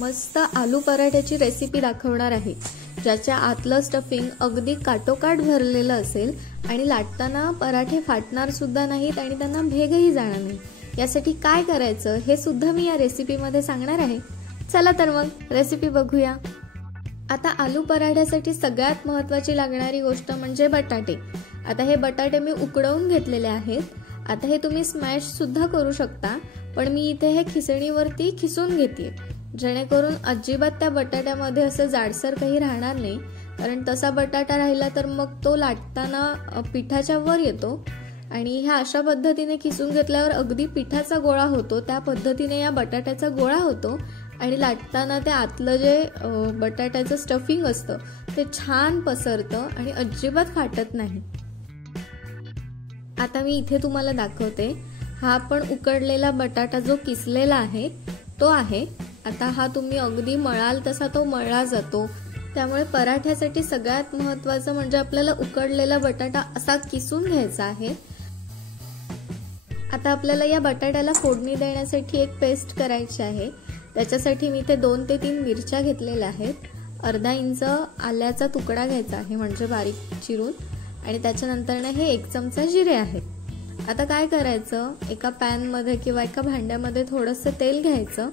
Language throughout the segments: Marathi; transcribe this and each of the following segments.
मस्त आलू पराठ्याची रेसिपी दाखवणार आहे, ज्याच्या आतलं स्टफिंग अगदी काटोकाट भरलेलं असेल आणि लाटताना पराठे फाटणार सुद्धा नाहीत आणि त्यांना भेगही जाणार नाही। यासाठी काय करायचं हे सुद्धा मी या रेसिपीमध्ये सांगणार आहे। चला तर मग रेसिपी बघूया। आता आलू पराठ्यासाठी सगळ्यात महत्त्वाची लागणारी गोष्ट म्हणजे बटाटे। आता हे बटाटे मी उकडवून घेतलेले आहेत। आता हे तुम्ही स्मॅश सुद्धा करू शकता, पण मी इथे हे खिसणीवरती खिसून घेते, जेणेकरून अजिबात त्या बटाट्यामध्ये असं जाडसर काही राहणार नाही। कारण तसा बटाटा राहिला तर मग तो लाटताना पिठाच्या वर येतो आणि ह्या अशा पद्धतीने खिसून घेतल्यावर अगदी पिठाचा गोळा होतो। त्या पद्धतीने या बटाट्याचा गोळा होतो आणि लाटताना ते आतलं जे बटाट्याचं स्टफिंग असतं ते छान पसरतं आणि अजिबात फाटत नाही। आता मी इथे तुम्हाला दाखवते, हा पण उकडलेला बटाटा जो किसलेला आहे तो आहे। आता हा तुम्ही अगदी मळाल तसा तो मळला जातो, त्यामुळे पराठ्यासाठी सगळ्यात महत्त्वाचं म्हणजे आपल्याला उकडलेला बटाटा असा किसून घ्यायचा आहे। आता आपल्याला या बटाट्याला फोडणी देण्यासाठी एक पेस्ट करायची आहे। त्याच्यासाठी मी इथे 2 ते 3 मिरच्या घेतलेल्या आहेत, अर्धा इंच आल्याचा तुकडा घ्यायचा आहे म्हणजे बारीक चिरून, आणि त्याच्यानंतर हे 1 चमचा जिरे आहेत। आता काय करायचं, एका पॅन मध्ये किंवा एका भांड्यामध्ये थोडंसं तेल घ्यायचं।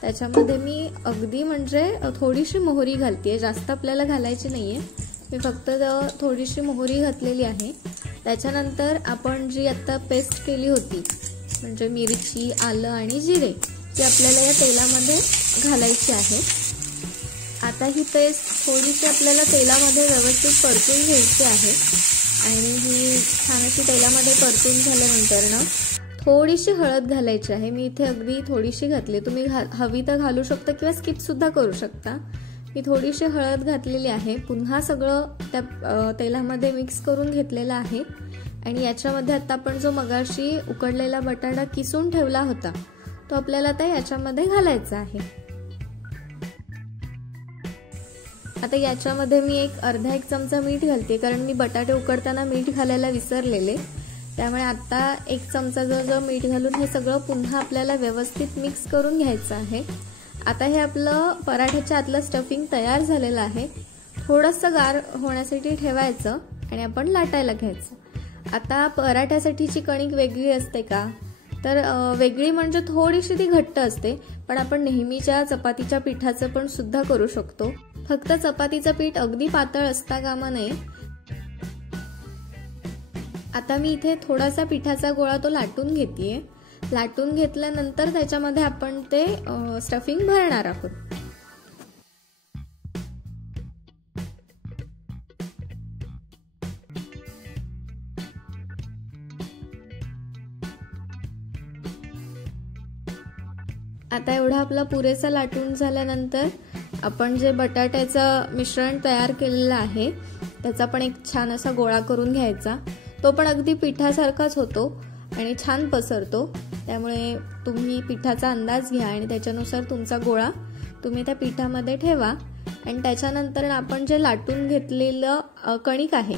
त्याच्यामध्ये मी अगदी म्हणजे थोडीशी मोहरी घालतेय, जास्त आपल्याला घालायची नाहीये, मी फक्त थोडीशी मोहरी घातलेली आहे। त्याच्यानंतर आपण जी आता पेस्ट केली होती म्हणजे मिरची, आलं आणि जिरे, ती आपल्याला या तेलामध्ये घालायची आहे। आता ही पेस्ट थोडीशी आपल्याला तेलामध्ये व्यवस्थित परतून घ्यायची आहे आणि ही छान अशी तेलामध्ये परतून झाल्यानंतर ना थोडीशी हळद घालायची आहे। मी इथे अगदी थोडीशी घातली, तुम्ही हवी तर घालू शकता किंवा स्किप सुद्धा करू शकता। मी थोडीशी हळद घातलेली आहे। पुन्हा सगळं त्या तेलामध्ये मिक्स करून घेतलेलं आहे आणि याच्यामध्ये आता आपण जो मगाशी उकडलेला बटाटा किसून ठेवला होता तो आपल्याला आता याच्यामध्ये घालायचा आहे। आता याच्यामध्ये मी अर्धा 1 चमचा मीठ घालते, कारण मी बटाटे उकडताना मीठ घालायला विसरलेले, त्यामुळे आता 1 चमचा जो मीठ घालून हे सगळं पुन्हा आपल्याला व्यवस्थित मिक्स करून घ्यायचं आहे। आता हे आपलं पराठ्याच्या आतलं स्टफिंग तयार झालेलं आहे। थोडंसं गार होण्यासाठी ठेवायचं आणि आपण लाटायला घ्यायचं। आता पराठ्यासाठीची कणिक वेगळी असते का, तर वेगळी म्हणजे थोडीशी ती घट्ट असते, पण आपण नेहमीच्या चपातीच्या पिठाचं पण सुद्धा करू शकतो। फक्त चपातीचं पीठ अगदी पातळ असता कामा नये। आता मी इथे थोडासा पिठाचा गोळा तो लाटून घेतेय। लाटून घेतल्यानंतर त्याच्यामध्ये आपण ते स्टफिंग भरणार आहोत। आता एवढा आपला पुरेसा लाटून झाल्यानंतर आपण जे बटाट्याचं मिश्रण तयार केलेलं आहे त्याचा पण एक छान असा गोळा करून घ्यायचा। तो पण अगदी पिठासारखाच होतो आणि छान पसरतो, त्यामुळे तुम्ही पिठाचा अंदाज घ्या आणि त्याच्यानुसार तुमचा गोळा तुम्ही त्या पिठामध्ये ठेवा। आणि त्याच्यानंतर आपण जे लाटून घेतलेलं कणिक आहे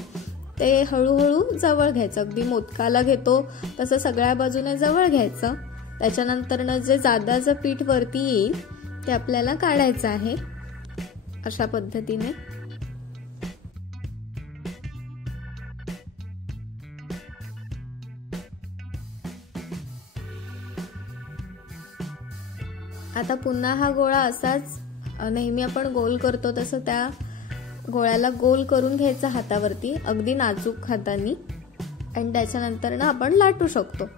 ते हळूहळू जवळ घ्यायचं, अगदी मोदकाला घेतो तसं सगळ्या बाजूने जवळ घ्यायचं। त्याच्यानंतर जे जादाचं पीठ वरती येईल ते आपल्याला काढायचं आहे अशा पद्धतीने। आता पुन्हा हा गोळा असाच नेहमी आपण गोल करतो तसं त्या गोळ्याला गोल करून घ्यायचा हातावरती, अगदी नाजूक हातांनी, आणि त्याच्यानंतर आपण लाटू शकतो।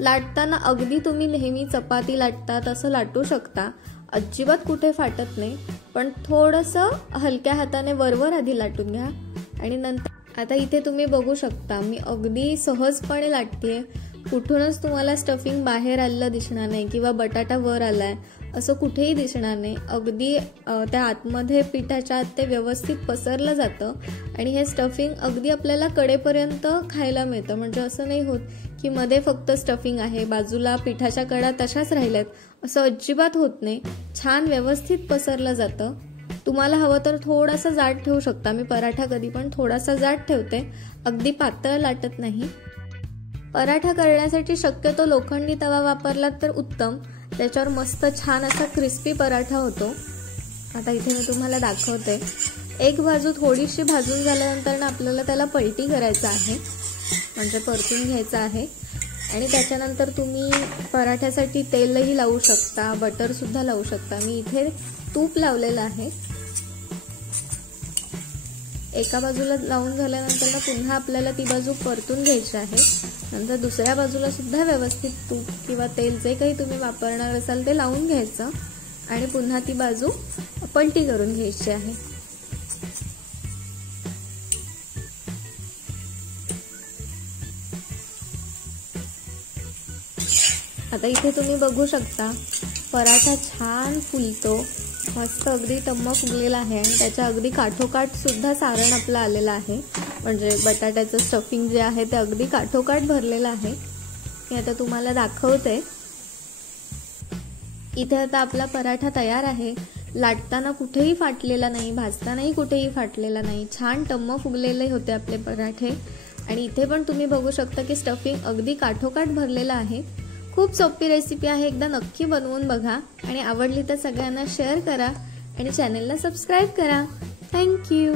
लाटताना अगदी तुम्ही नेहमी चपाती लाटता तसं लाटू शकता, अजिबात कुठे फाटत नाही, पण थोडंसं हलक्या हाताने वरवर आधी लाटून घ्या आणि नंतर आता इथे तुम्ही बघू शकता मी अगदी सहजपणे लाटतेय। कुठूनच तुम्हाला स्टफिंग बाहेर आलेलं दिसणार नाही किंवा बटाटा वर आलाय असं कुठेही दिसणार नाही। अगदी त्या आतमध्ये पिठाच्या आत ते व्यवस्थित पसरलं जातं आणि हे स्टफिंग अगदी आपल्याला कडेपर्यंत खायला मिळतं। म्हणजे असं नाही होत की मध्ये फक्त स्टफिंग आहे, बाजूला पिठाच्या कडा तशाच राहिल्यात, असं अजिबात होत नाही। छान व्यवस्थित पसरलं जातं। तुम्हाला हवं तर थोडासा जाड ठेवू शकता, मी पराठा कधी पण थोडासा जाड ठेवते, अगदी पातळ लाटत नाही। पराठा करण्यासाठी शक्यतो लोखंडी तवा वापरलात तर उत्तम, त्याच्यावर मस्त छान असा क्रिस्पी पराठा होतो। आता इथे मी तुम्हाला दाखवते। एक बाजू थोडीशी भाजून झाल्यानंतर ना आपल्याला त्याला पलटी करायचं आहे, म्हणजे परतून घ्यायचं आहे। आणि त्याच्यानंतर तुम्ही पराठ्यासाठी तेलही लावू शकता, बटर सुद्धा लावू शकता। मी इथे तूप लावलेलं आहे। एका बाजूला लावून झाल्यानंतर ना पुन्हा आपल्याला ती बाजू परतून घ्यायची आहे। नंतर दुसऱ्या बाजूला सुद्धा व्यवस्थित तूप किंवा तेल जे काही तुम्ही वापरणार असाल ते लावून घ्यायचं आणि पुन्हा ती बाजू पलटी करून घ्यायची आहे। आता इथे तुम्ही बघू शकता पराठा छान फुलतो, मस्त अगदी टम्म फुगलेला आहे आणि त्याच्या अगदी काठोकाठ सुद्धा सारण आपलं आलेलं आहे, म्हणजे बटाट्याचं स्टफिंग जे आहे ते अगदी काठोकाठ भरलेलं आहे। मी आता तुम्हाला दाखवते। इथे आता आपला पराठा तयार आहे। लाटताना कुठेही फाटलेला नाही, भाजतानाही कुठेही फाटलेला नाही, छान टम्म फुगलेले होते आपले पराठे। आणि इथे पण तुम्ही बघू शकता की स्टफिंग अगदी काठोकाठ भरलेलं आहे। खूप सोपी रेसिपी आहे, एकदा नक्की बनवून बघा आणि आवडली तर सगळ्यांना शेअर करा आणि चॅनलला सबस्क्राइब करा। Thank you.